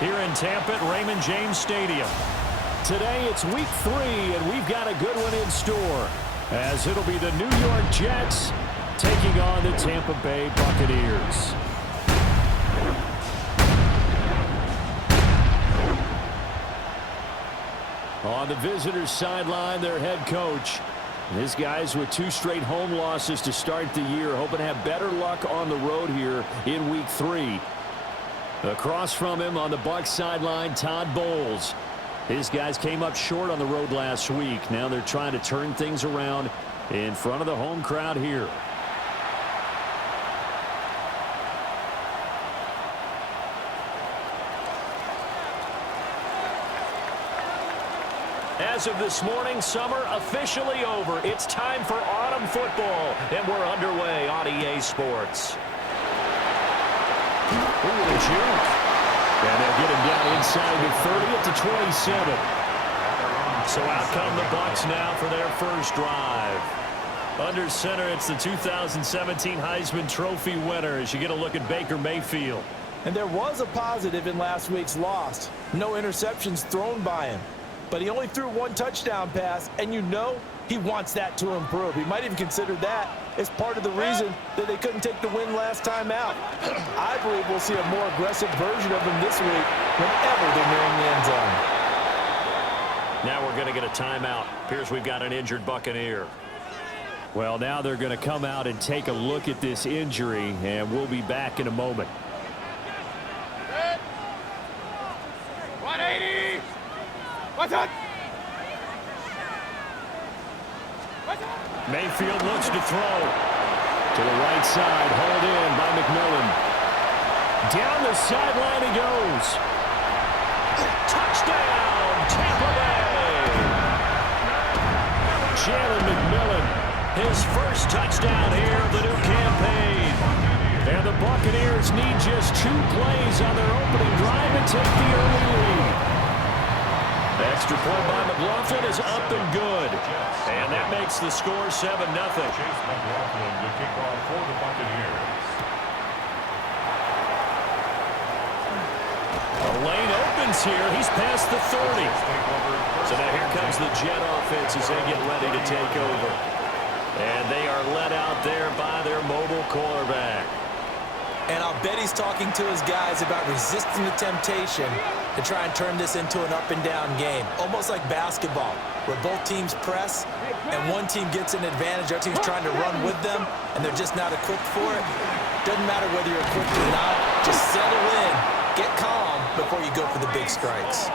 here in Tampa at Raymond James Stadium. Today it's week 3, and we've got a good one in store, as it'll be the New York Jets taking on the Tampa Bay Buccaneers. On the visitors' sideline, their head coach. This guy's with 2 straight home losses to start the year, hoping to have better luck on the road here in week 3. Across from him on the Bucs sideline, Todd Bowles. His guys came up short on the road last week. Now they're trying to turn things around in front of the home crowd here. As of this morning, summer officially over. It's time for autumn football, and we're underway on EA Sports. Ooh, the juke. And they'll get him down inside the 30 up to 27. So out come the Bucs now for their first drive. Under center, it's the 2017 Heisman Trophy winner as you get a look at Baker Mayfield. And there was a positive in last week's loss. No interceptions thrown by him. But he only threw 1 touchdown pass, and you know he wants that to improve. He might even consider that as part of the reason that they couldn't take the win last time out. I believe we'll see a more aggressive version of him this week whenever they're nearing the end zone. Now we're going to get a timeout. Appears we've got an injured Buccaneer. Well, now they're going to come out and take a look at this injury, and we'll be back in a moment. 180! What's up? Mayfield looks to throw. To the right side, hauled in by McMillan. Down the sideline he goes. Touchdown, Tampa Bay! Jalen McMillan, his first touchdown here of the new campaign. And the Buccaneers need just 2 plays on their opening drive and take the early lead. Extra point by McLaughlin is up and good. And that makes the score 7-0. Chase McLaughlin to kick off for the Buccaneers. A lane opens here. He's past the 30. So now here comes the Jet offense as they get ready to take over. And they are led out there by their mobile quarterback. And I'll bet he's talking to his guys about resisting the temptation to try and turn this into an up-and-down game. Almost like basketball, where both teams press, and one team gets an advantage, the other team's trying to run with them, and they're just not equipped for it. Doesn't matter whether you're equipped or not. Just settle in, get calm before you go for the big strikes.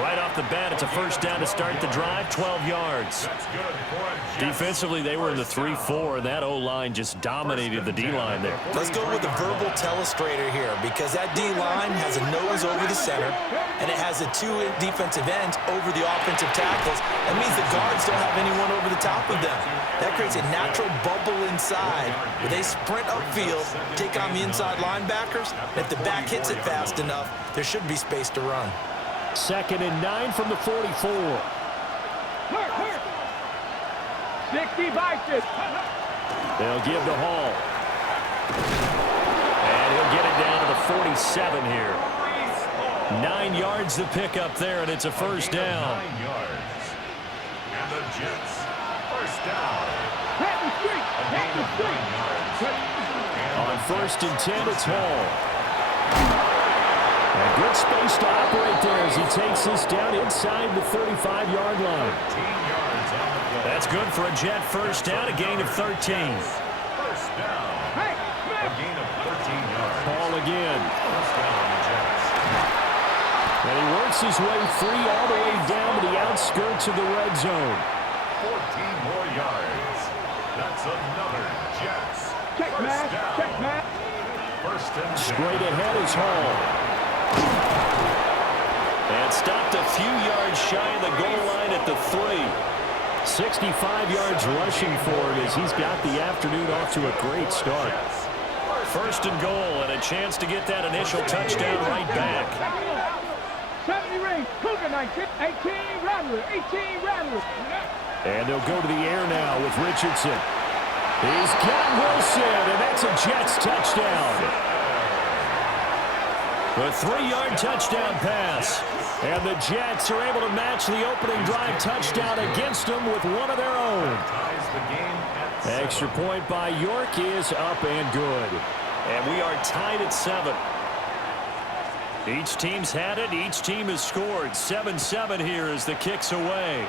Right off the bat, it's a first down to start the drive, 12 yards. Defensively, they were in the 3-4, and that O-line just dominated the D-line there. Let's go with a verbal telestrator here, because that D-line has a nose over the center, and it has the 2 defensive ends over the offensive tackles. That means the guards don't have anyone over the top of them. That creates a natural bubble inside, where they sprint upfield, take on the inside linebackers, and if the back hits it fast enough, there should be space to run. 2nd and 9 from the 44. 60 Vikings. They'll give to Hall. And he'll get it down to the 47 here. 9 yards to pick up there, and it's a first down. 9 yards. And the Jets, first down. On 1st and 10, it's Hall. And good space to operate there as he takes this down inside the 35-yard line. That's good for a Jet first down, a gain of 13. First down. A gain of 13 yards. Ball again. First down, Jets. And he works his way free all the way down to the outskirts of the red zone. 14 more yards. That's another Jets. First down. Check, Matt. First and 10. Straight ahead is Hall. And stopped a few yards shy of the goal line at the 3. 65 yards rushing for him as he's got the afternoon off to a great start. 1st and goal, and a chance to get that initial touchdown right back. 70 rings, Cougar 19, 18 Rattlers, 18 Rattlers. And they'll go to the air now with Richardson. He's got Wilson, and that's a Jets touchdown. The 3-yard touchdown pass. And the Jets are able to match the opening drive touchdown against them with one of their own. Extra point by York is up and good. And we are tied at 7. Each team's had it. Each team has scored. 7-7 here as the kick's away.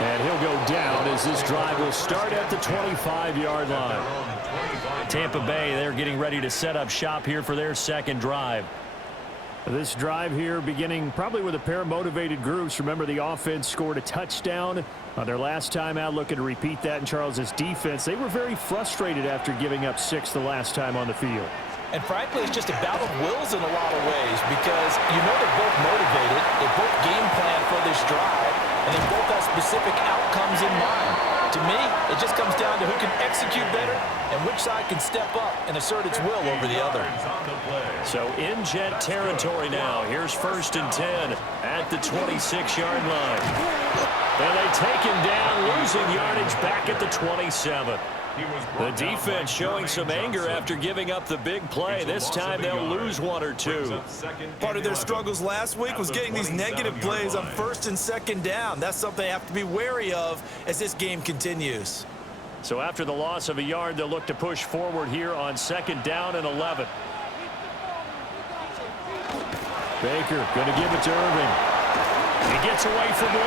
And he'll go down as this drive will start at the 25-yard line. Tampa Bay, they're getting ready to set up shop here for their second drive. This drive here beginning probably with a pair of motivated groups. Remember, the offense scored a touchdown on their last time out, looking to repeat that in Charles's defense. They were very frustrated after giving up 6 the last time on the field. And frankly, it's just a battle of wills in a lot of ways because you know they're both motivated. They both game plan for this drive, and they both have specific outcomes in mind. To me, it just comes down to who can execute better and which side can step up and assert its will over the other. So in Jet territory now. Here's 1st and 10 at the 26-yard line. And they take him down, losing yardage back at the 27. The defense showing some anger after giving up the big play. This time they'll lose 1 or 2. Part of their struggles last week was getting these negative plays on 1st and 2nd down. That's something they have to be wary of as this game continues. So after the loss of a yard, they'll look to push forward here on 2nd down and 11. Baker going to give it to Irving. He gets away from 1.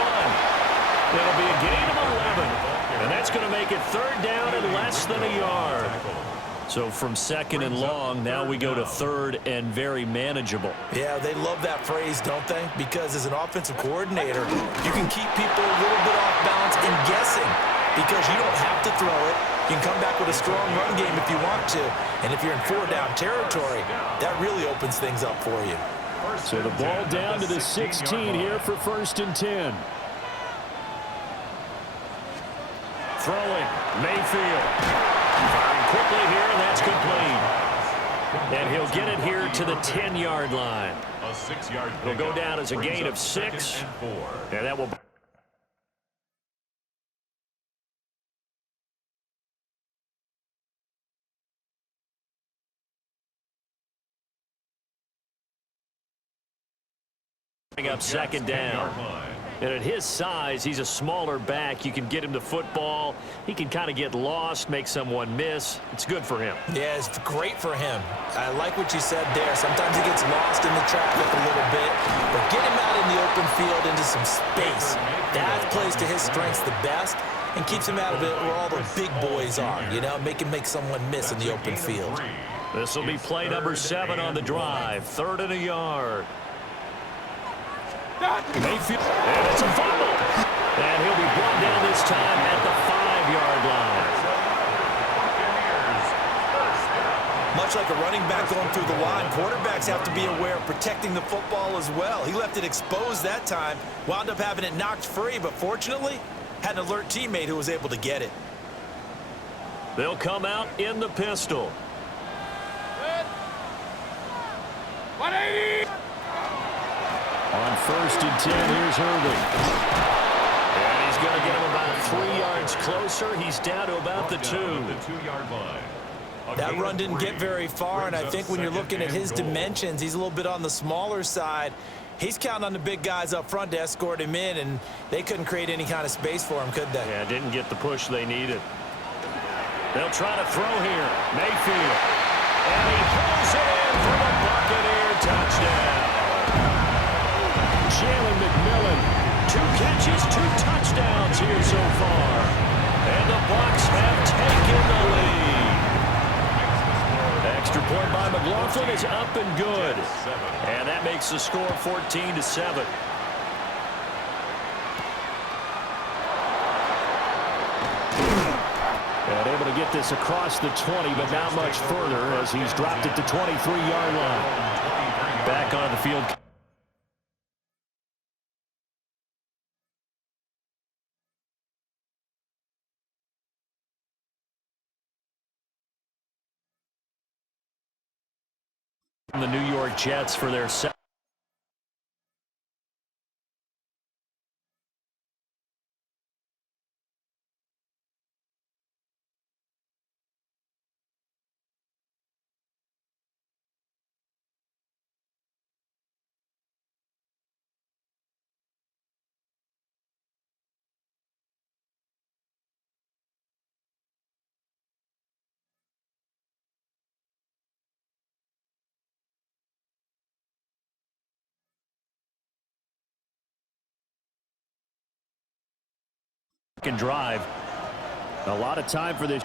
It'll be a gain of 11. And that's going to make it 3rd down and less than a yard. So from 2nd and long, now we go to 3rd and very manageable. Yeah, they love that phrase, don't they? Because as an offensive coordinator, you can keep people a little bit off balance and guessing because you don't have to throw it. You can come back with a strong run game if you want to. And if you're in 4-down territory, that really opens things up for you. So the ball down to the 16 here for 1st and 10. Throwing, Mayfield. Firing quickly here, and that's complete. And he'll get it here to the 10-yard line. He'll go down as a gain of 6. And that will... bring up 2nd down. And at his size, he's a smaller back. You can get him the football. He can kind of get lost, make someone miss. It's good for him. Yeah, it's great for him. I like what you said there. Sometimes he gets lost in the traffic a little bit. But get him out in the open field into some space. That plays to his strengths the best and keeps him out of it where all the big boys are. You know, make him make someone miss in the open field. This will be play number 7 on the drive. 3rd and a yard. Mayfield, and it's a fumble. And he'll be brought down this time at the 5-yard line. Much like a running back going through the line, quarterbacks have to be aware of protecting the football as well. He left it exposed that time, wound up having it knocked free, but fortunately, had an alert teammate who was able to get it. They'll come out in the pistol. 180. On 1st and 10, here's Irving. And he's going to get him about 3 yards closer. He's down to about the 2. That run didn't get very far, and I think when you're looking at his dimensions, he's a little bit on the smaller side. He's counting on the big guys up front to escort him in, and they couldn't create any kind of space for him, could they? Yeah, didn't get the push they needed. They'll try to throw here. Mayfield. And he pulls it in for the Buccaneer touchdown. Jalen McMillan, 2 catches, 2 touchdowns here so far. And the Bucs have taken the lead. Extra point by McLaughlin is up and good. And that makes the score 14-7. And able to get this across the 20, but not much further as he's dropped it to 23-yard line. Back on the field. The New York Jets for their second. second drive. A lot of time for this.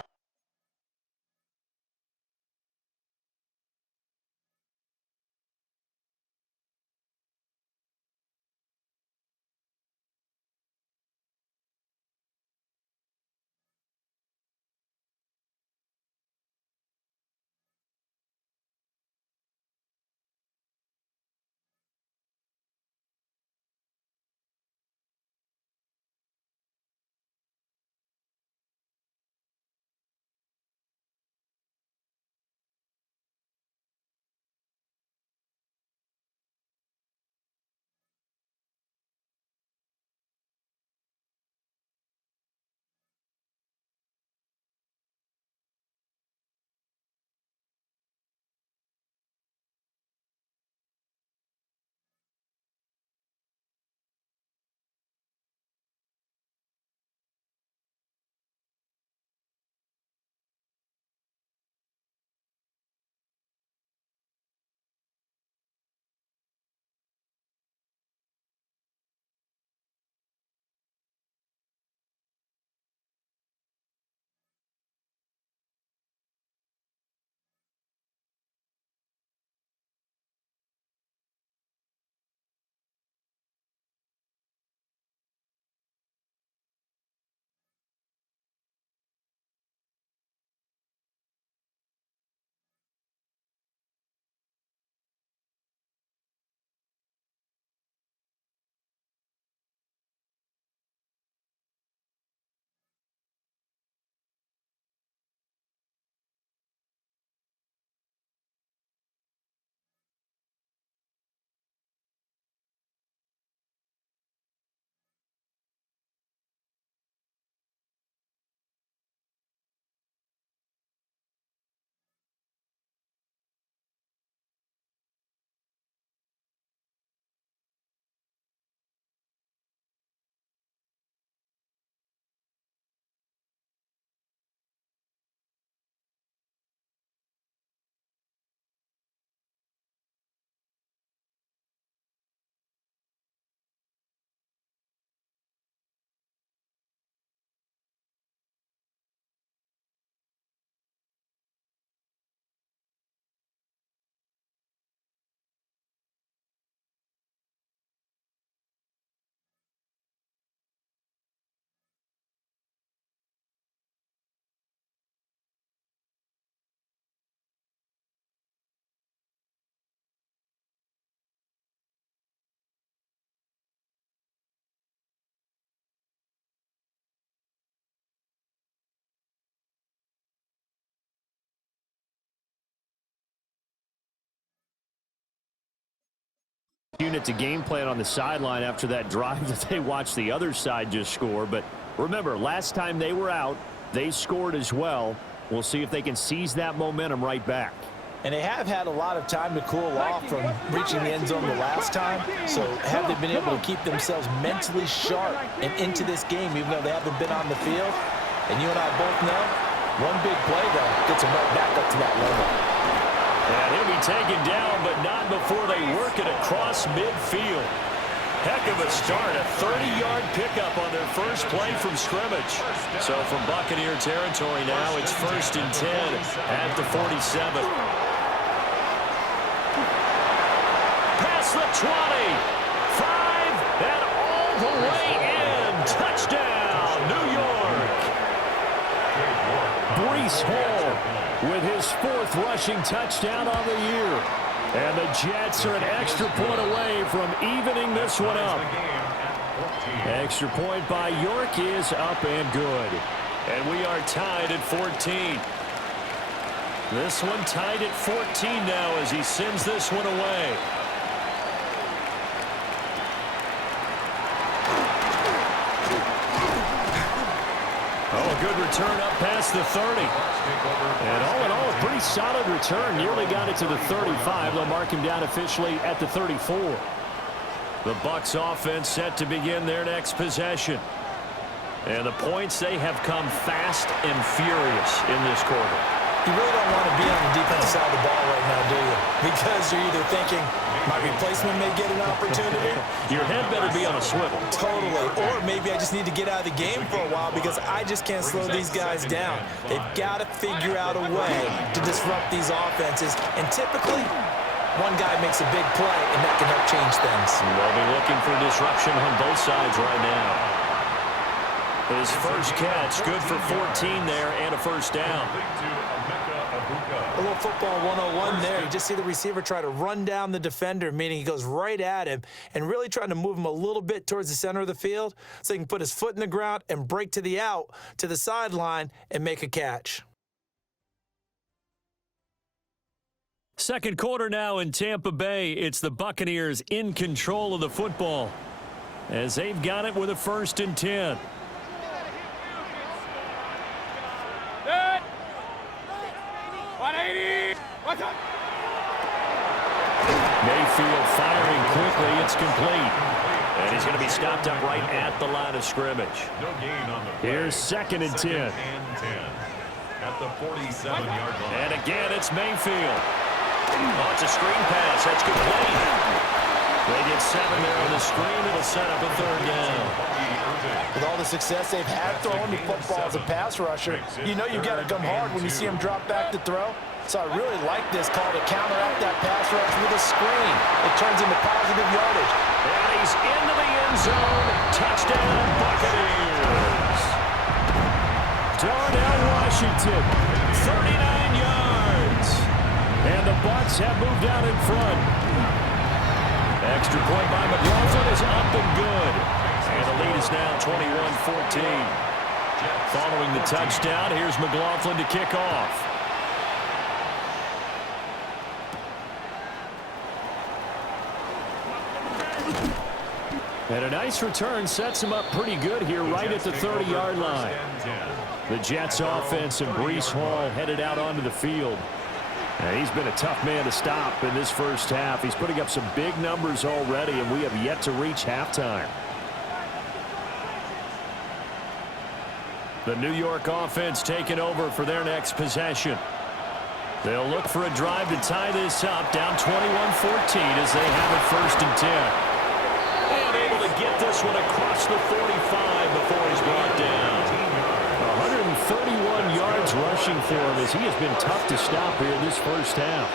Unit to game plan on the sideline after that drive that they watched the other side just score. But remember, last time they were out, they scored as well. We'll see if they can seize that momentum right back. And they have had a lot of time to cool off from reaching the end zone the last time. So have they been able to keep themselves mentally sharp and into this game, even though they haven't been on the field? And you and I both know, one big play, though, gets them right back up to that level. And he'll be taken down, but not before they work it across midfield. Heck of a start, a 30-yard pickup on their first play from scrimmage. So from Buccaneer territory now, it's 1st and 10 at the 47. Past the 20, 5, and all the way in. Touchdown, New York. Breece Hall with his 4th rushing touchdown on the year. And the Jets are an extra point away from evening this one up. Extra point by York is up and good. And we are tied at 14. This one tied at 14 now as he sends this one away. Oh, a good return up past the 30. And all in all, a pretty solid return. Nearly got it to the 35. They'll mark him down officially at the 34. The Bucs offense set to begin their next possession. And the points, they have come fast and furious in this quarter. You really don't want to be on the defensive side of the ball right now, do you? Because you're either thinking, my replacement may get an opportunity. Your head better be on a swivel. Totally. Or maybe I just need to get out of the game for a while because I just can't slow these guys down. They've got to figure out a way to disrupt these offenses. And typically, one guy makes a big play, and that can help change things. They'll be looking for disruption on both sides right now. His first catch, good for 14 there, and a first down. A little football 101 there. You just see the receiver try to run down the defender, meaning he goes right at him and really trying to move him a little bit towards the center of the field so he can put his foot in the ground and break to the out, to the sideline, and make a catch. Second quarter now in Tampa Bay. It's the Buccaneers in control of the football as they've got it with a 1st and 10. Mayfield firing quickly. It's complete. And he's going to be stopped up right at the line of scrimmage. No gain on the play. Here's 2nd and 10. At the 47-yard line. And again, it's Mayfield. Oh, it's a screen pass. That's complete. They get 7 there on the screen. It'll set up a 3rd down. With all the success they've had throwing the football as a pass rusher, you know you've got to come hard when you see him drop back to throw. So I really like this call to counteract that pass rush with a screen. It turns into positive yardage. And he's into the end zone. Touchdown, Buccaneers. Darnell Washington, 39 yards. And the Bucs have moved out in front. Extra point by McLaughlin is up and good. And the lead is now 21-14. Following the touchdown, here's McLaughlin to kick off. And a nice return sets him up pretty good here right at the 30-yard line. The Jets offense and Breece Hall headed out onto the field. And he's been a tough man to stop in this first half. He's putting up some big numbers already, and we have yet to reach halftime. The New York offense taking over for their next possession. They'll look for a drive to tie this up, down 21-14 as they have it 1st and 10. And able to get this one across the 45 before he's brought down. 131 yards rushing for him as he has been tough to stop here this first half.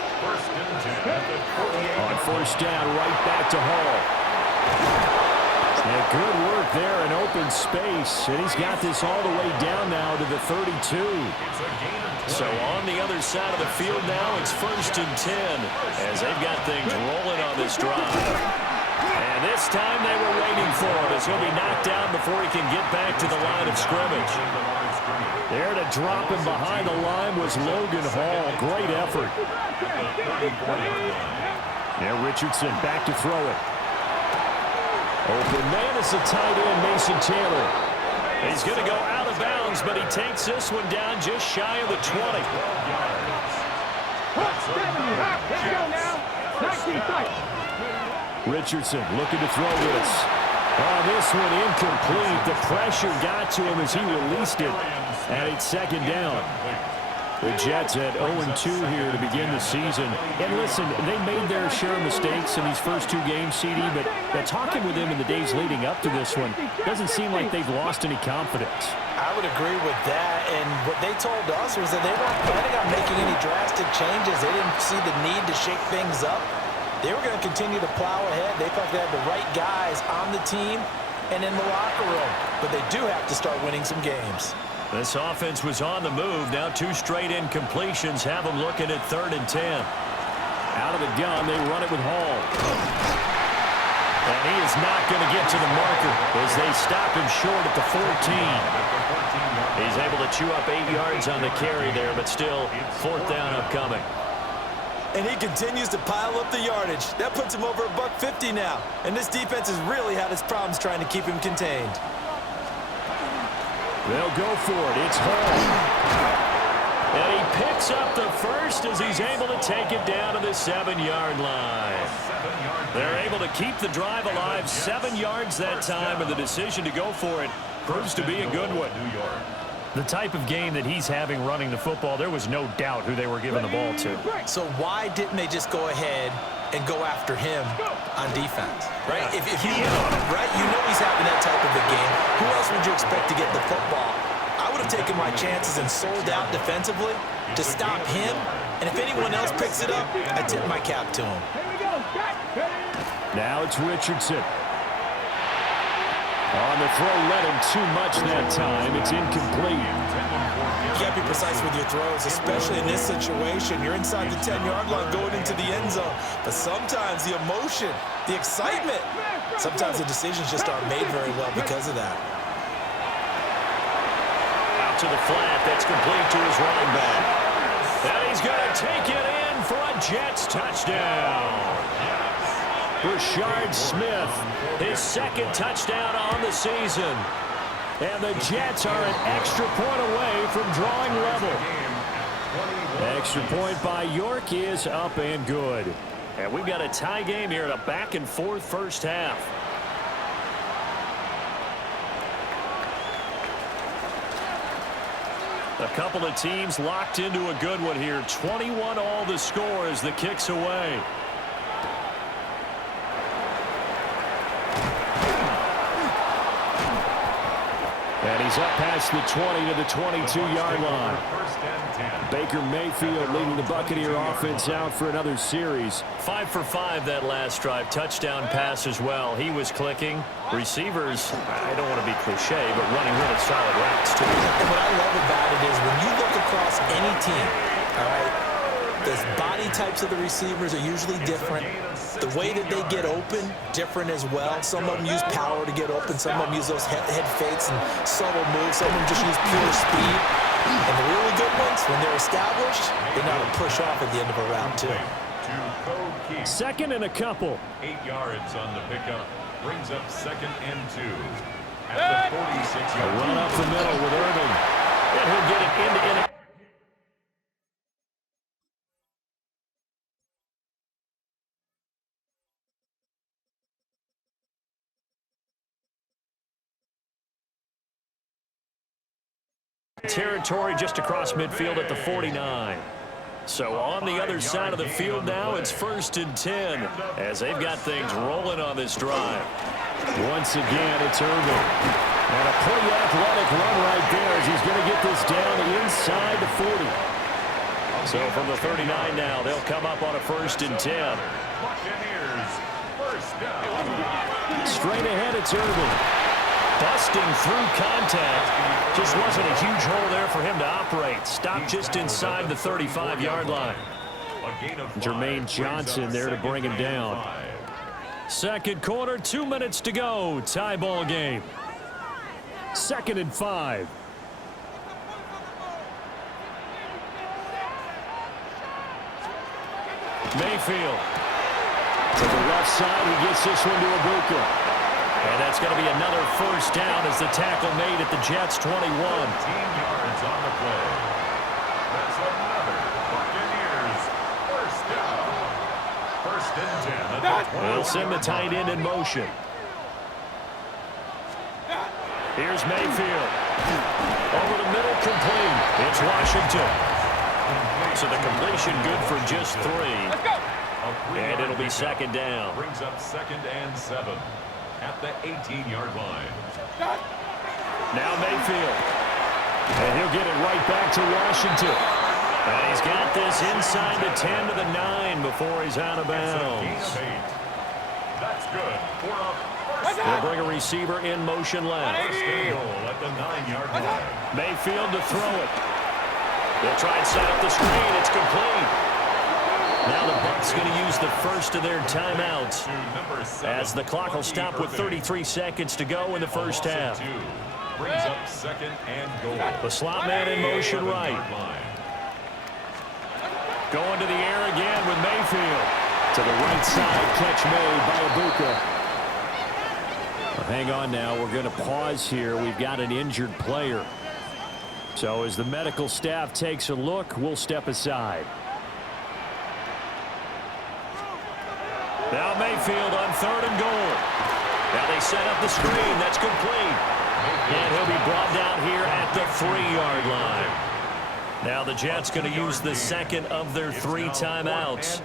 On 1st down, right back to Hall. And good work there in open space. And he's got this all the way down now to the 32. So on the other side of the field now, it's 1st and 10 as they've got things rolling on this drive. And this time they were waiting for him as he'll be knocked down before he can get back to the line of scrimmage. There to drop him behind the line was Logan Hall. Great effort. Now Richardson back to throw it. Open man is the tight end, Mason Taylor. He's going to go out of bounds, but he takes this one down just shy of the 20. Let's go now. 19 fight. Richardson looking to throw this. Oh, this one incomplete. The pressure got to him as he released it. And it's 2nd down. The Jets at 0-2 here to begin the season. And listen, they made their share of mistakes in these first 2 games, CD, but talking with them in the days leading up to this one, doesn't seem like they've lost any confidence. I would agree with that, and what they told us was that they weren't planning on making any drastic changes. They didn't see the need to shake things up. They were going to continue to plow ahead. They felt they had the right guys on the team and in the locker room, but they do have to start winning some games. This offense was on the move. Now 2 straight incompletions have them looking at 3rd and 10. Out of the gun, they run it with Hall. And he is not going to get to the marker as they stop him short at the 14. He's able to chew up 8 yards on the carry there, but still 4th down upcoming. And he continues to pile up the yardage. That puts him over $150 now. And this defense has really had its problems trying to keep him contained. They'll go for it. It's Hall. And he picks up the first as he's able to take it down to the 7-yard line. They're able to keep the drive alive. 7 yards that time, and the decision to go for it proves to be a good one. The type of game that he's having running the football, there was no doubt who they were giving the ball to. So why didn't they just go ahead and go after him on defense, right? If you know him, right, you know he's having that type of a game. Who else would you expect to get the football? I would have taken my chances and sold out defensively to stop him, and if anyone else picks it up, I tip my cap to him. Now it's Richardson. On the throw, led him too much that time. It's incomplete. You got to be precise with your throws, especially in this situation. You're inside the 10-yard line going into the end zone. But sometimes the emotion, the excitement, sometimes the decisions just aren't made very well because of that. Out to the flat. That's complete to his running back. And he's going to take it in for a Jets touchdown. Rashard Smith, his second touchdown on the season. And the Jets are an extra point away from drawing level. Extra point by York is up and good. And we've got a tie game here in a back-and-forth first half. A couple of teams locked into a good one here. 21 all the score as the kick's away. And he's up past the 20 to the 22-yard line. Baker Mayfield leading the Buccaneer offense out for another series. 5 for 5 that last drive. Touchdown pass as well. He was clicking. Receivers, I don't want to be cliche, but running really solid routes too. And what I love about it is when you look across any team, all right, the body types of the receivers are usually different. The way that they get open, different as well. Some of them use power to get open. Some of them use those head fakes and subtle moves. Some of them just use pure speed. And the really good ones, when they're established, they know how to push off at the end of a route, too. Second and a couple. 8 yards on the pickup. Brings up 2nd and 2. At the 46-yard Run up the middle with Irvin. And he'll get it into territory just across midfield at the 49. So on the other side of the field now, it's 1st and 10 as they've got things rolling on this drive. Once again, it's Irvin. And a pretty athletic run right there as he's going to get this down inside the 40. So from the 39 now, they'll come up on a 1st and 10. Buccaneers, first down. Straight ahead, it's Irvin. Busting through contact. Just wasn't a huge hole there for him to operate. Stopped just inside the 35-yard line. Jermaine Johnson there to bring him down. Second quarter, 2 minutes to go. Tie ball game. 2nd and 5. Mayfield. To the left side, he gets this one to Ibuka. And that's going to be another first down as the tackle made at the Jets' 21. 15 yards on the play. That's another Buccaneers first down. 1st and 10 at the 20. They'll send the tight end in motion. Here's Mayfield. Over the middle, complete. It's Washington. So the completion good for just 3. And it'll be 2nd down. Brings up 2nd and 7 at the 18-yard line. Now Mayfield. And he'll get it right back to Washington. And he's got this inside the 10 to the 9 before he's out of bounds. That's good for a first. They'll bring a receiver in motion left. First and goal at the 9-yard line. Mayfield to throw it. They'll try and set up the screen. It's complete. Now the Bucs going to use the first of their timeouts as the clock will stop with 33 seconds to go in the first half. Brings up 2nd and goal. The slot man in motion right. Going to the air again with Mayfield. To the right side, catch made by Ibuka. Well, hang on now, we're going to pause here. We've got an injured player. So as the medical staff takes a look, we'll step aside. Now Mayfield on 3rd and goal. Now they set up the screen. That's complete. And he'll be brought down here at the 3-yard line. Now the Jets going to use the second of their 3 timeouts.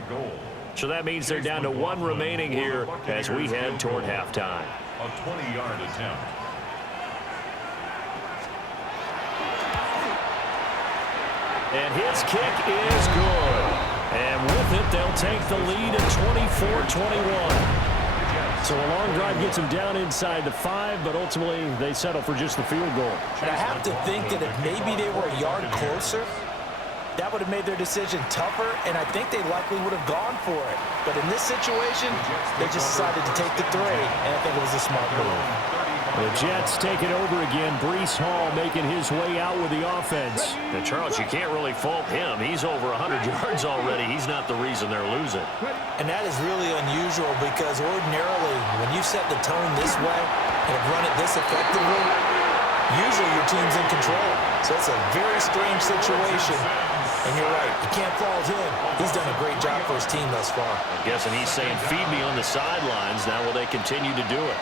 So that means they're down to 1 remaining here as we head toward halftime. A 20-yard attempt. And his kick is good. And with it, they'll take the lead at 24-21. So a long drive gets them down inside the 5, but ultimately they settle for just the field goal. And I have to think that if maybe they were a yard closer, that would have made their decision tougher, and I think they likely would have gone for it. But in this situation, they just decided to take the 3, and I think it was a smart move. The Jets take it over again. Breece Hall making his way out with the offense. And Charles, you can't really fault him. He's over 100 yards already. He's not the reason they're losing. And that is really unusual because ordinarily, when you set the tone this way and have run it this effectively, usually your team's in control. So it's a very strange situation. And you're right, you can't fault him. He's done a great job for his team thus far. I'm guessing he's saying, feed me on the sidelines. Now will they continue to do it?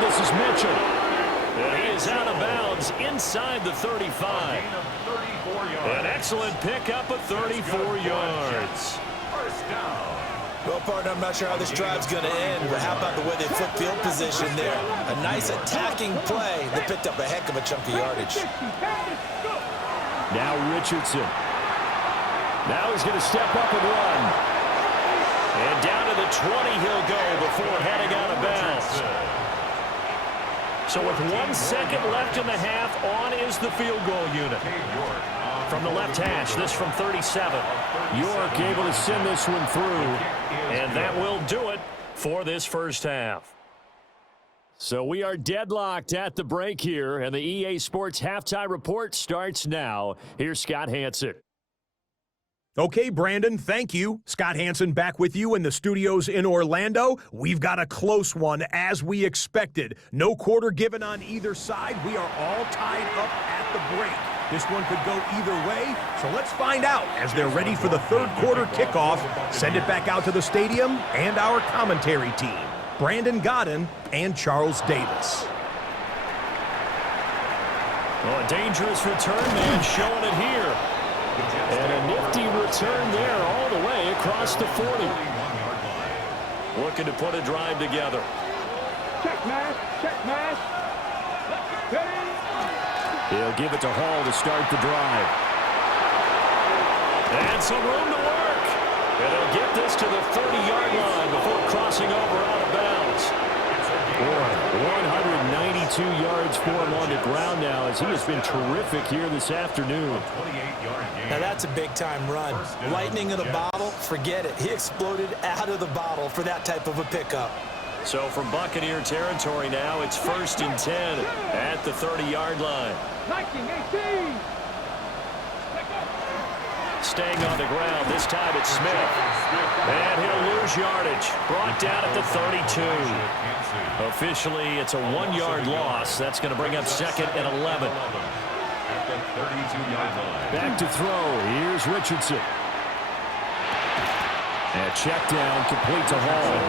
This is Mitchell. And he is out of bounds inside the 35. An excellent pickup of 34 yards. First down. Well, partner, I'm not sure how this drive's going to end, but how about the way they flip field position there? A nice attacking play that picked up a heck of a chunk of yardage. Now Richardson. Now he's going to step up and run. And down to the 20 he'll go before heading out of bounds. So with 1 second left in the half, on is the field goal unit. From the left hash, this from 37. York able to send this one through. And that will do it for this first half. So we are deadlocked at the break here, and the EA Sports Halftime Report starts now. Here's Scott Hanson. Okay, Brandon, thank you. Scott Hanson back with you in the studios in Orlando. We've got a close one, as we expected. No quarter given on either side. We are all tied up at the break. This one could go either way, so let's find out as they're ready for the third quarter kickoff. Send it back out to the stadium and our commentary team, Brandon Godden and Charles Davis. Well, a dangerous return man showing it here. And a nifty return there all the way across the 40. Looking to put a drive together. Check mash, check mash. He'll give it to Hall to start the drive. And some room to work. And he'll get this to the 30-yard line before crossing over out of bounds. Boy, 192 yards for him on the ground now as he has been terrific here this afternoon. Now that's a big-time run. Lightning in a bottle, forget it. He exploded out of the bottle for that type of a pickup. So from Buccaneer territory now, it's 1st and 10 at the 30-yard line. 19-18. Staying on the ground, this time it's Smith. And he'll lose yardage. Brought down at the 32. Officially, it's a 1-yard loss. That's going to bring up 2nd and 11. At the 32-yard line. Back to throw. Here's Richardson. And check down, complete to Hall.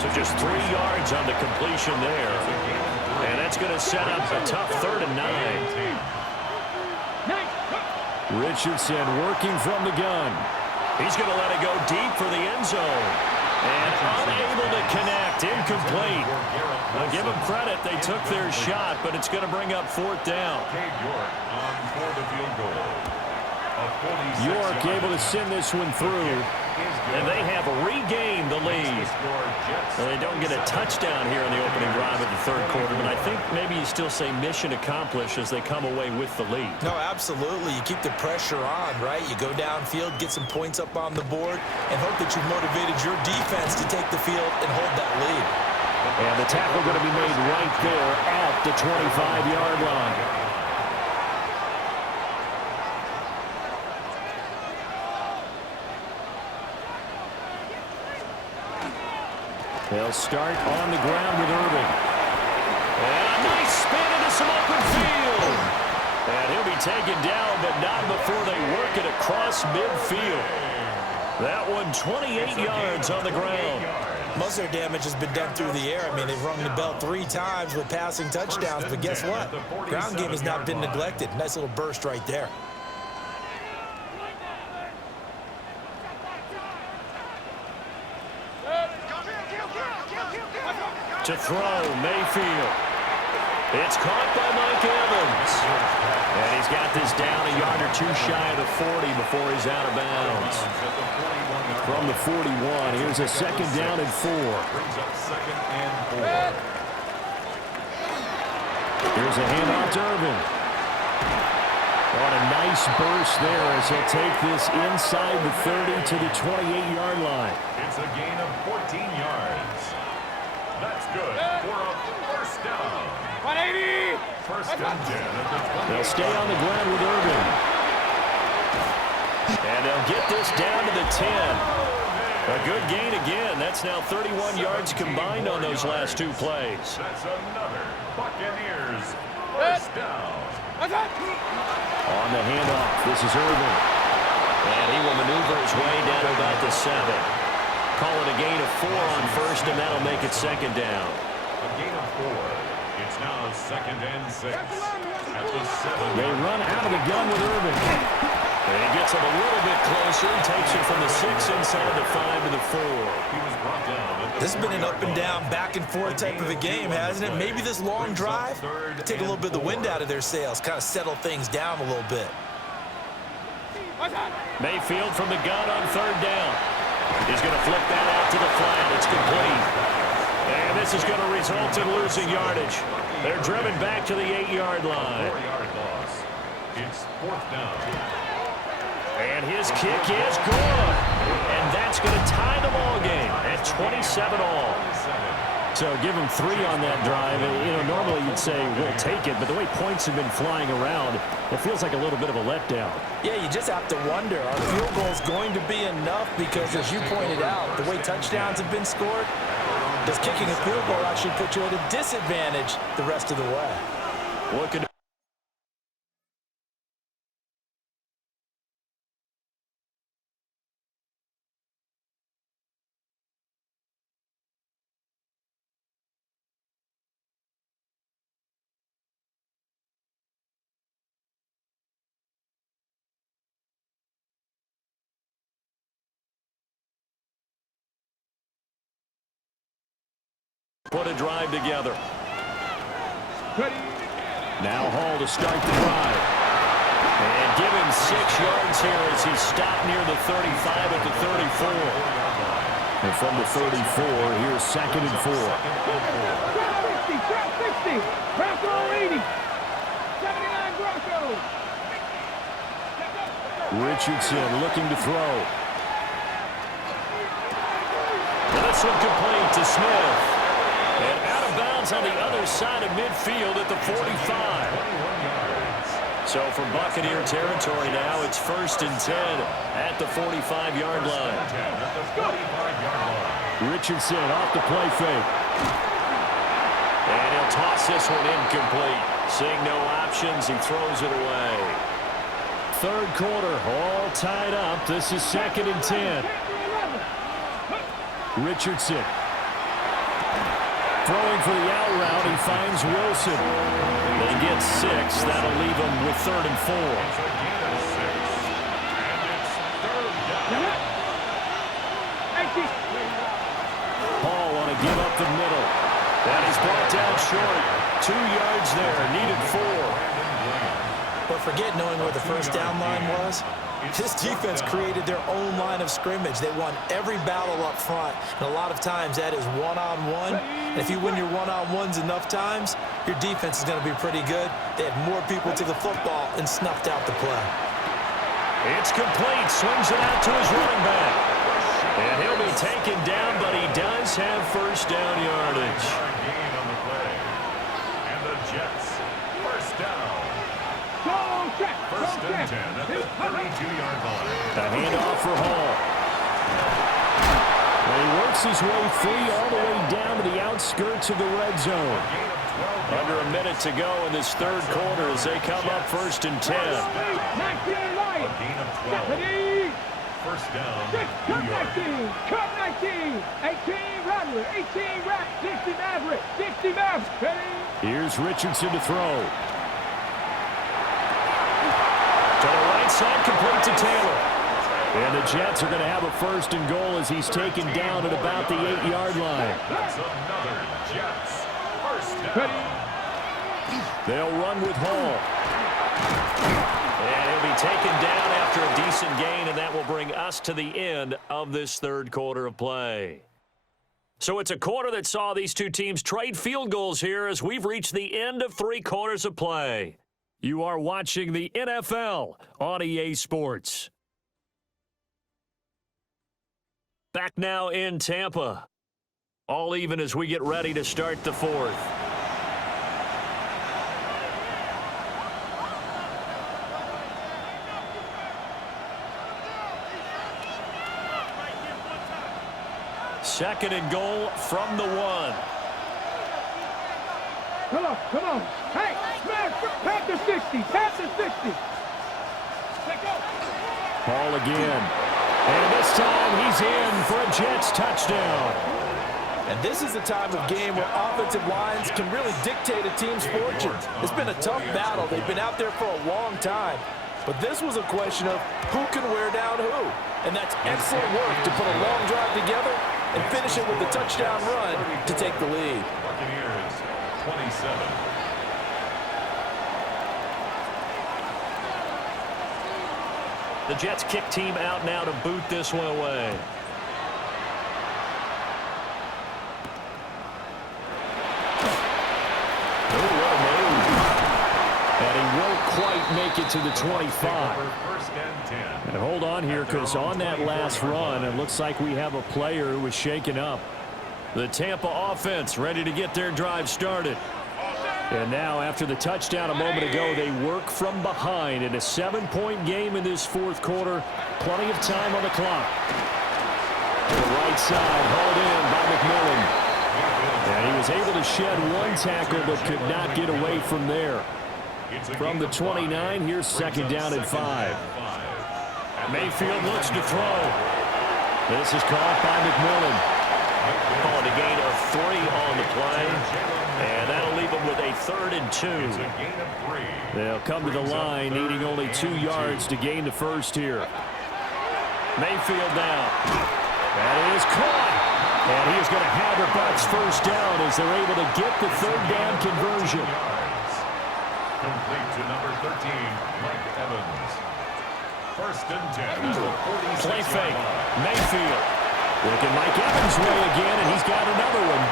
So just 3 yards on the completion there. And that's going to set up a tough 3rd and 9. Richardson working from the gun. He's going to let it go deep for the end zone. And unable to connect, incomplete. I'll give them credit, they took their shot, but it's going to bring up 4th down. York on for the field goal. York able to send this one through. And they have regained the lead. Well, they don't get a touchdown here in the opening drive of the 3rd quarter, but I think maybe you still say mission accomplished as they come away with the lead. No, absolutely. You keep the pressure on, right? You go downfield, get some points up on the board, and hope that you've motivated your defense to take the field and hold that lead. And the tackle going to be made right there at the 25-yard line. They'll start on the ground with Irving. And a nice spin into some open field. And he'll be taken down, but not before they work it across midfield. That one 28 yards on the ground. Most of their damage has been done through the air. I mean, they've rung the bell 3 times with passing touchdowns, but guess what? Ground game has not been neglected. Nice little burst right there. To throw, Mayfield. It's caught by Mike Evans. And he's got this down a yard or 2 shy of the 40 before he's out of bounds. From the 41, here's a 2nd down and 4. Here's a handoff to Irvin. On a nice burst there as he'll take this inside the 30 to the 28-yard line. It's a gain of 14 yards. That's good for a first down. 180. First and 10 at the 20. They'll stay on the ground with Irvin. And they'll get this down to the 10. A good gain again. That's now 31 yards combined on those last 2 plays. That's another Buccaneers first down. On the handoff, this is Irvin. And he will maneuver his way down to about the 7. Call it a gain of 4 on first, and that'll make it 2nd down. A gain of 4. It's now 2nd and 6. At the 7. They run out of the gun with Irvin. And he gets it a little bit closer and takes it from the 6 inside the 5 to the 4. He was brought down. This has been an up and down, back and forth type of a game, hasn't it? Maybe this long drive, take a little bit of the wind out of their sails, kind of settle things down a little bit. Mayfield from the gun on 3rd down. He's going to flip that out to the flat. It's complete. And this is going to result in losing yardage. They're driven back to the 8-yard line. 4-yard loss. It's 4th down. And his kick is good. And that's going to tie the ball game at 27 all. So give them 3 on that drive. Normally you'd say, we'll take it, but the way points have been flying around, it feels like a little bit of a letdown. Yeah, you just have to wonder, are field goals going to be enough? Because as you pointed out, the way touchdowns have been scored, does kicking a field goal actually put you at a disadvantage the rest of the way? Looking to put a drive together. Now Hall to start the drive. And give him 6 yards here as he's stopped near the 35 at the 34. And from the 34, here's 2nd and 4. 60. Bronco 80. 79 Broncos. Richardson looking to throw. This one complete to Smith. And out of bounds on the other side of midfield at the 45. So from Buccaneer territory now, it's 1st and 10 at the 45-yard line. Richardson off the play fake. And he'll toss this one incomplete. Seeing no options, he throws it away. 3rd quarter, all tied up. This is 2nd and 10. Richardson. Throwing for the out route, he finds Wilson. They get 6. That'll leave him with 3rd and 4. Paul on a give up the middle. And he's brought down short. 2 yards there, needed 4. But forget knowing where the first down line was. This defense created their own line of scrimmage. They won every battle up front, and a lot of times that is one-on-one. And if you win your one-on-ones enough times, your defense is going to be pretty good. They had more people to the football and snuffed out the play. It's complete. Swings it out to his running back. And he'll be taken down, but he does have first down yardage. Gain on the play. And the Jets, first down. First and 10 at the 32-yard line. The handoff for Hall. And he works his way free all the way down to the outskirts of the red zone. Under a minute to go in this 3rd quarter as they come up 1st and 10. A gain of 12. first down, Cut New York. 19, cut 19, 18 Rattler, 18 Rat, 60 Maverick, 60 Maverick. Ready? Here's Richardson to throw. To the right side, complete to Taylor. And the Jets are going to have a first and goal as he's taken down at about the 8-yard line. That's another Jets first down. They'll run with Hall. And he'll be taken down after a decent gain, and that will bring us to the end of this third quarter of play. So it's a quarter that saw these two teams trade field goals here as we've reached the end of 3 quarters of play. You are watching the NFL on EA Sports. Back now in Tampa. All even as we get ready to start the fourth. Second and goal from the 1. Come on. Hey, smash, pat the 60, pat the 60. Let go. Hall again. And this time he's in for a Jets touchdown. And this is the type of game where offensive lines can really dictate a team's fortunes. It's been a tough battle. They've been out there for a long time. But this was a question of who can wear down who. And that's excellent work to put a long drive together and finish it with a touchdown run to take the lead. Buccaneers, 27. The Jets kick team out now to boot this one away. And he won't quite make it to the 25. First and 10. And hold on here, because on that last run, it looks like we have a player who was shaken up. The Tampa offense ready to get their drive started. And now, after the touchdown a moment ago, they work from behind in a 7-point game in this fourth quarter. Plenty of time on the clock. To the right side, hauled in by McMillan. And he was able to shed one tackle, but could not get away from there. From the 29, here's second down and 5. Mayfield looks to throw. This is caught by McMillan. Calling a gain of 3 on the play. And that'll leave them with a 3rd and 2. It's a gain of 3. They'll come to the line, needing only 2 yards to gain the first here. Mayfield now. That is caught. And he is going to have the Bucs first down as they're able to get the 3rd down conversion. Complete to number 13, Mike Evans. First and 10 at the 46-yard Play fake. line. Mayfield. Looking Mike Evans' way again, and he's got another one.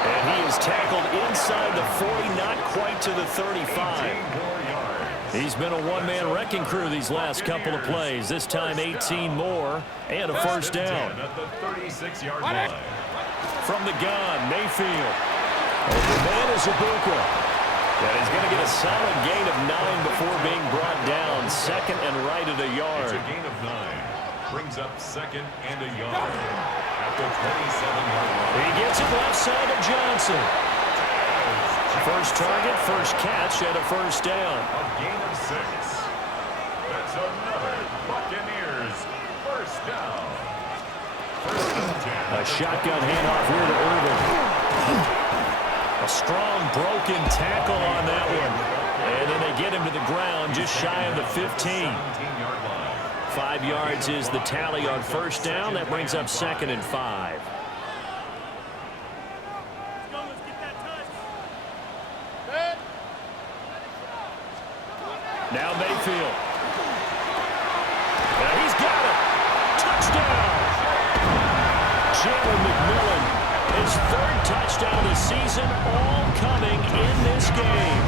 And he is tackled inside the 40, not quite to the 35. 18 more yards. He's been a one-man wrecking crew these last couple of plays. This time 18 more and a first down. At the 36-yard line. From the gun, Mayfield. Over man is Ibuka. And he's going to get a solid gain of 9 before being brought down. Second and right at a It's yard. a gain of 9. Brings up second and a yard. At the 27-yard line. He gets it left side of Johnson. First target, first catch, and a first down. A gain of 6. That's another Buccaneers first down. First and 10. A shotgun handoff here to Irvin. A strong broken tackle on that one. And then they get him to the ground just shy of the 15. 17-yard line. 5 yards is the tally on first down. That brings up second and 5. Now Mayfield. Now he's got it. Touchdown. Jalen McMillan, his 3rd touchdown this season, all coming in this game.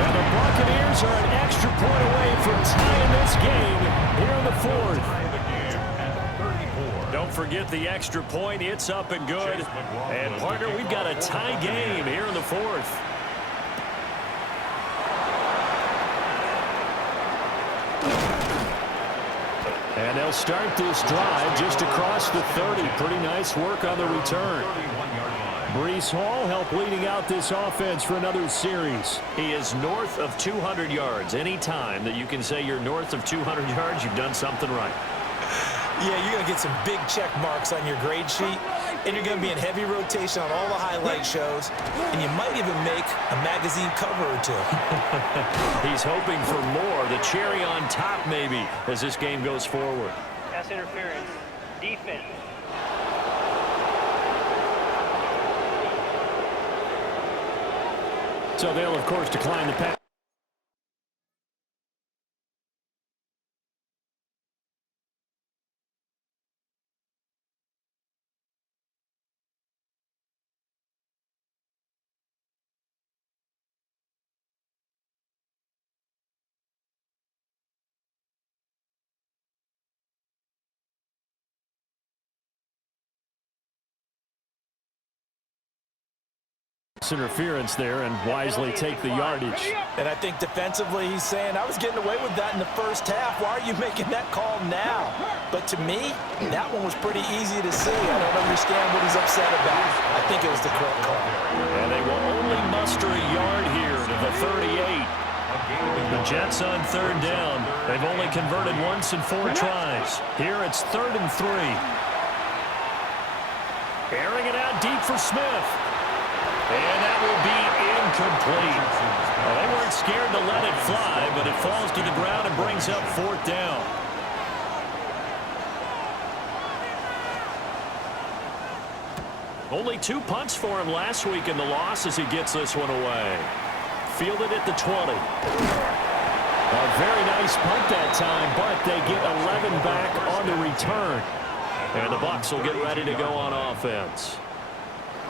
And the Buccaneers are an extra point away from tying this game here in the 4th. Tie the game at 34. Don't forget the extra point. It's up and good. And, partner, we've got a tie game here in the 4th. And they'll start this drive just across the 30. Pretty nice work on the return. 31-yard line. Breece Hall helped leading out this offense for another series. He is north of 200 yards. Any time that you can say you're north of 200 yards, you've done something right. Yeah, you're going to get some big check marks on your grade sheet, and you're going to be in heavy rotation on all the highlight shows, and you might even make a magazine cover or two. He's hoping for more, the cherry on top maybe, as this game goes forward. Pass interference. Defense. So they'll, of course, decline the pass. Interference there and wisely take the yardage. And I think defensively he's saying, I was getting away with that in the first half. Why are you making that call now? But to me, that one was pretty easy to see. I don't understand what he's upset about. I think it was the correct call. And they will only muster a yard here to the 38. The Jets on third down. They've only converted once in 4 tries. Here it's 3rd and 3. Airing it out deep for Smith. And that will be incomplete. Well, they weren't scared to let it fly, but it falls to the ground and brings up 4th down. Only 2 punts for him last week in the loss as he gets this one away. Fielded at the 20. A very nice punt that time, but they get 11 back on the return. And the Bucs will get ready to go on offense.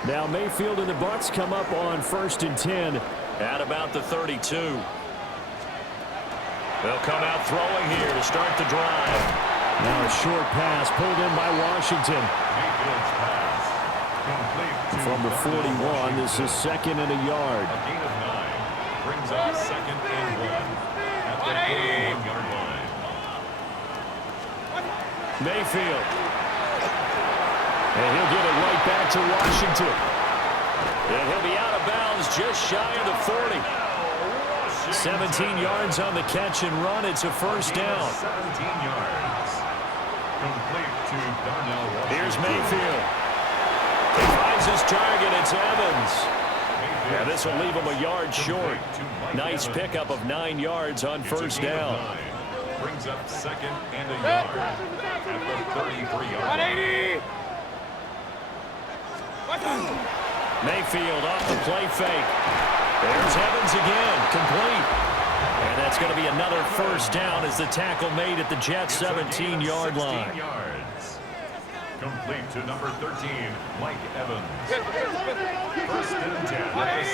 Now Mayfield and the Bucs come up on 1st and 10 at about the 32. They'll come out throwing here to start the drive. Now a short pass pulled in by Washington. Mayfield's pass. Complete From the 41, this is 2nd and a yard. A gain of 9. Brings up 2nd and 1 at the 41-yard line. Mayfield. And he'll get it right back to Washington. And he'll be out of bounds just shy of the 40. 17 yards on the catch and run. It's a 1st down. 17 yards. Complete to Darnell Washington. Here's Mayfield. He finds his target. It's Evans. Yeah, this will leave him a yard short. Nice pickup of 9 yards on 1st down. Brings up 2nd and a yard at the 33-yard line. Mayfield off the play fake. There's Evans again, complete. And that's going to be another 1st down as the tackle made at the Jets' 17-yard line. 16 yards. Complete to number 13, Mike Evans. 1st and 10 at the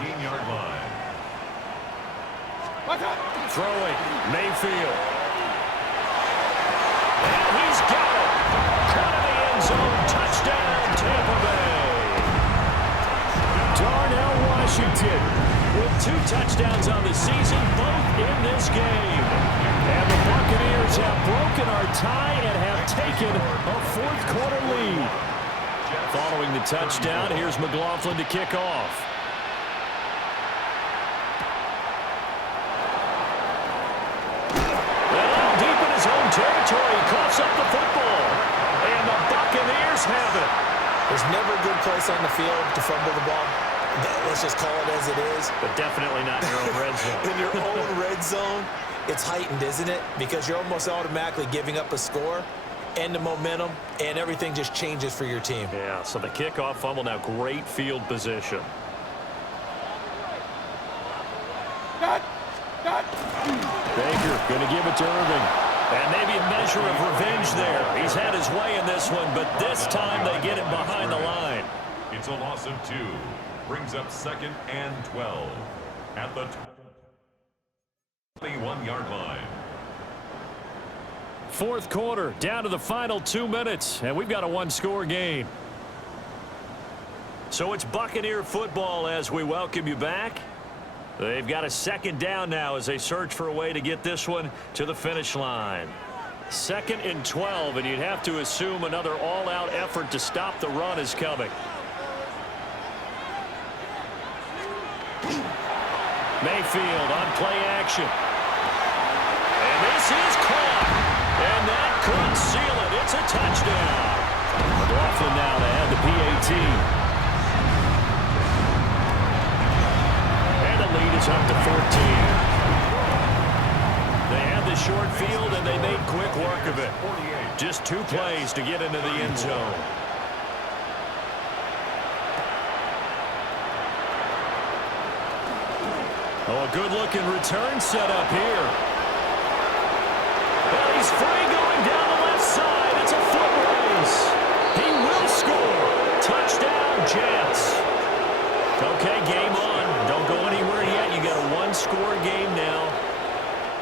17-yard line. Throwing, Mayfield. And he's got it. Caught in the end zone. Touchdown, Tampa Bay. Darnell Washington with 2 touchdowns on the season, both in this game. And the Buccaneers have broken our tie and have taken a 4th quarter lead. Following the touchdown, here's McLaughlin to kick off. Well, deep in his own territory, he coughs up the football. And the Buccaneers have it. There's never a good place on the field to fumble the ball. Let's just call it as it is. But definitely not in your own red zone. In your own red zone, it's heightened, isn't it? Because you're almost automatically giving up a score and the momentum, and everything just changes for your team. Yeah, so the kickoff fumble, now great field position. Baker going to give it to Irving. And maybe a measure of revenge there. He's had his way in this one, but this time they get him behind the line. It's a loss of 2. Brings up 2nd and 12 at the 21-yard line. 4th quarter, down to the final 2 minutes, and we've got a 1-score game. So it's Buccaneer football as we welcome you back. They've got a 2nd down now as they search for a way to get this one to the finish line. 2nd and 12, and you'd have to assume another all-out effort to stop the run is coming. Mayfield on play action. And this is caught. And that could seal it. It's It's a touchdown. McLaughlin now to add the PAT. And the lead is up to 14. They had the short field, and they made quick work of it. Just 2 plays to get into the end zone. Oh, a good-looking return set up here. Well, he's free going down the left side. It's a foot race. He will score. Touchdown, Jets. Okay, game on. Don't go anywhere yet. You got a 1-score game now.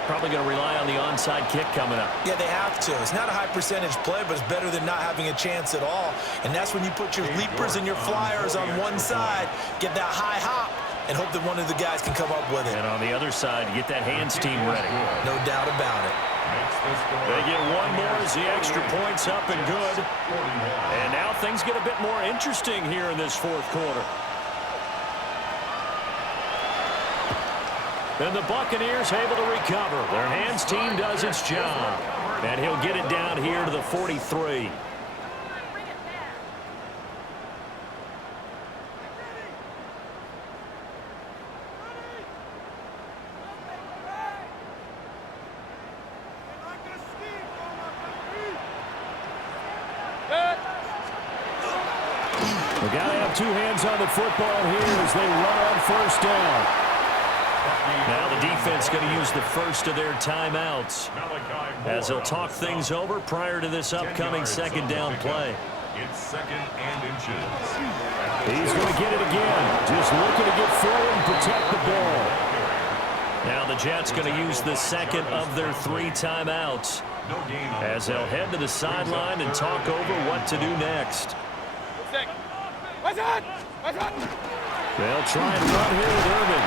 Probably going to rely on the onside kick coming up. Yeah, they have to. It's not a high-percentage play, but it's better than not having a chance at all. And that's when you put your leapers and your flyers on one side, get that high hop, and hope that one of the guys can come up with it. And on the other side, get that hands team ready. No doubt about it. They get one more as the extra point's up and good. And now things get a bit more interesting here in this fourth quarter. And the Buccaneers able to recover. Their hands team does its job. And he'll get it down here to the 43. We got to have 2 hands on the football here as they run on first down. Now the defense going to use the first of their timeouts as they'll talk things over prior to this upcoming second down play. It's second and inches. He's going to get it again. Just looking to get forward and protect the ball. Now the Jets going to use the second of their 3 timeouts as they'll head to the sideline and talk over what to do next. They'll try and run here with Irvin.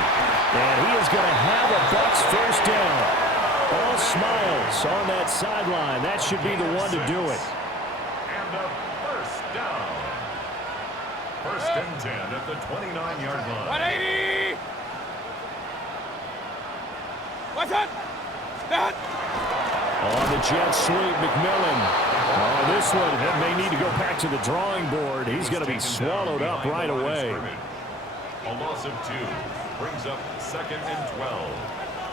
And he is going to have a Bucs first down. All smiles on that sideline. That should be the one to do it. And a first down. First and 10 at the 29-yard line. 180! What's that? That! On the jet sweep, McMillan. Oh, this one may need to go back to the drawing board. He's going to be swallowed up right away. A loss of 2 brings up second and 12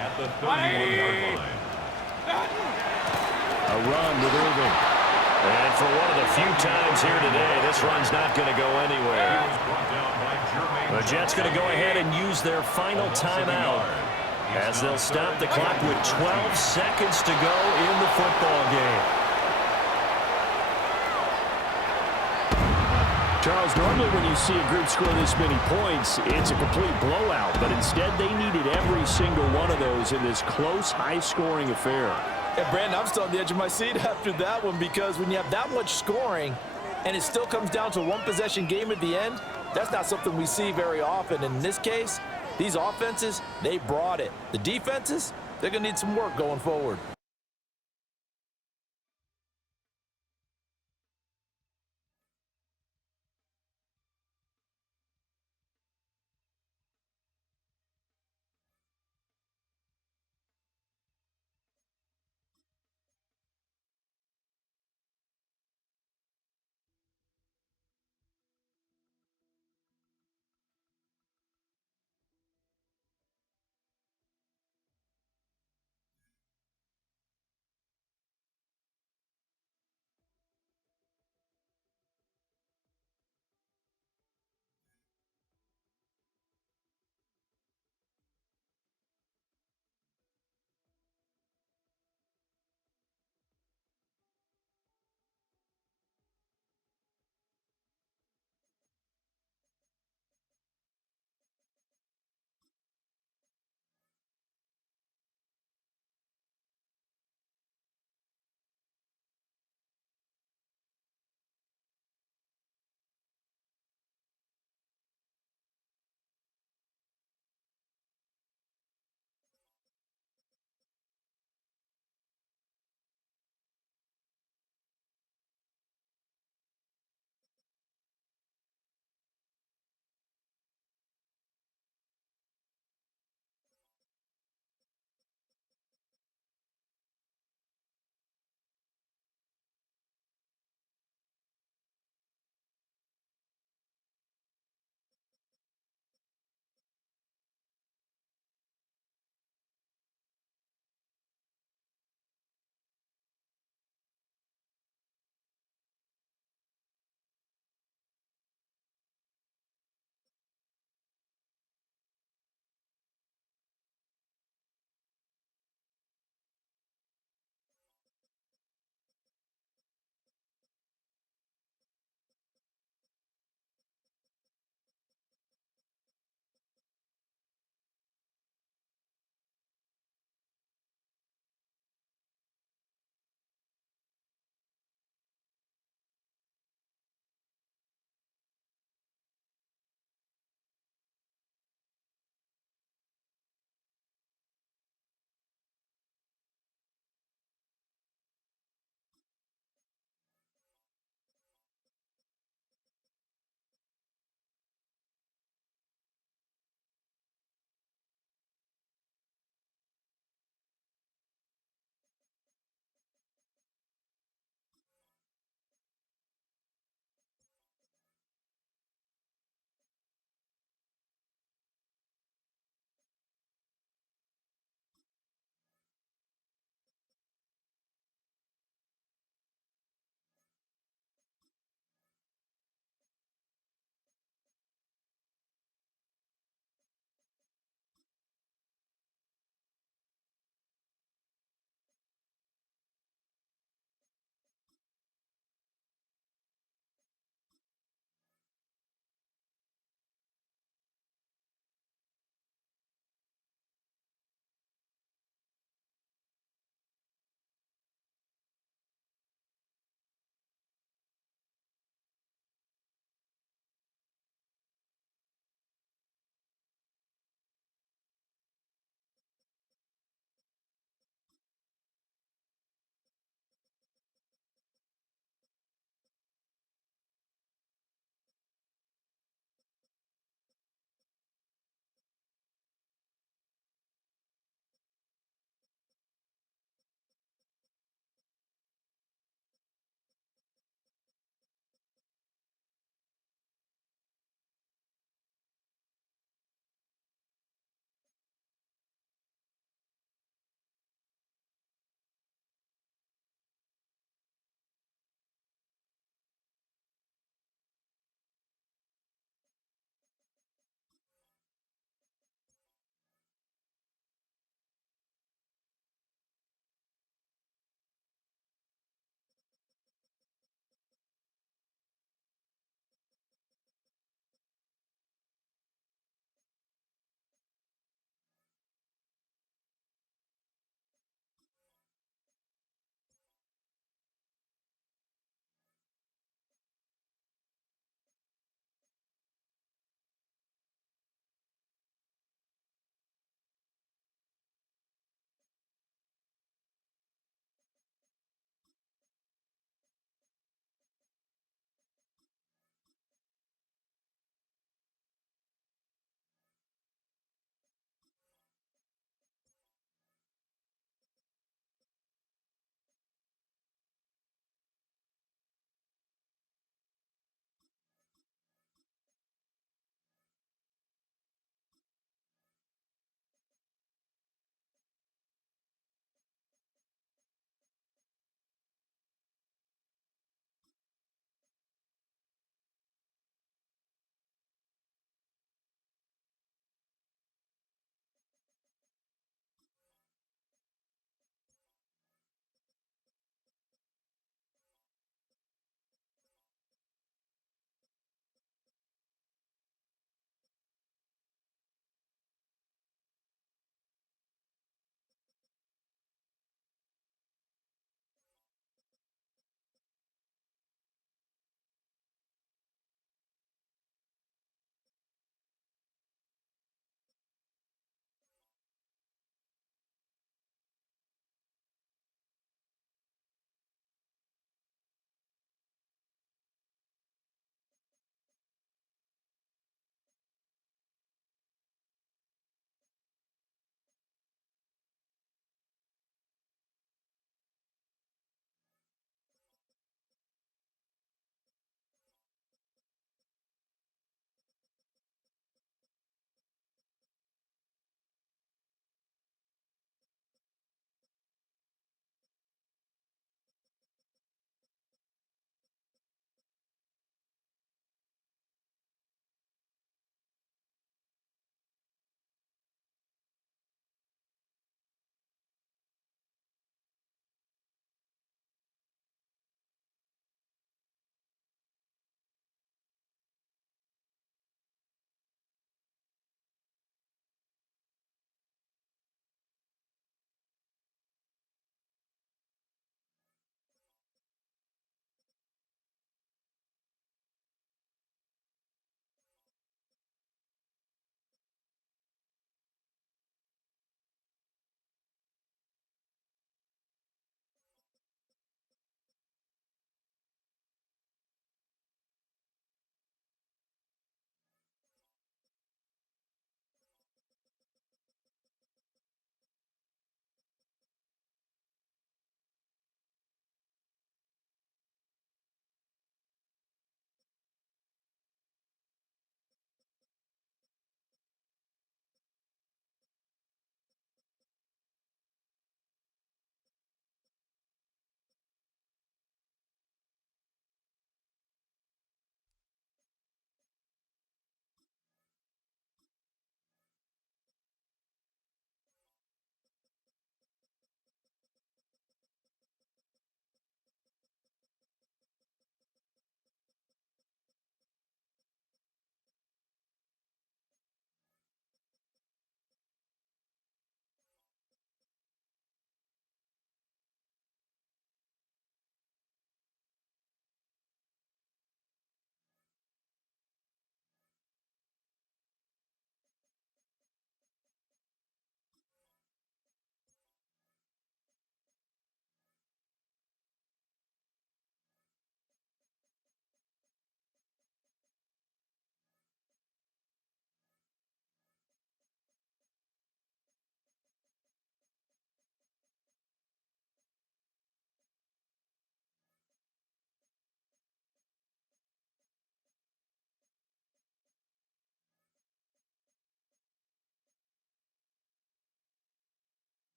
at the 31-yard line. A run with Irvin. And for one of the few times here today, this run's not going to go anywhere. The Jets going to go ahead and use their final timeout as they'll stop the clock with 12 seconds to go in the football game. Charles, normally when you see a group score this many points, it's a complete blowout. But instead, they needed every single one of those in this close, high-scoring affair. And Brandon, I'm still on the edge of my seat after that one because when you have that much scoring and it still comes down to a one-possession game at the end, that's not something we see very often. And in this case, these offenses, they brought it. The defenses, they're going to need some work going forward.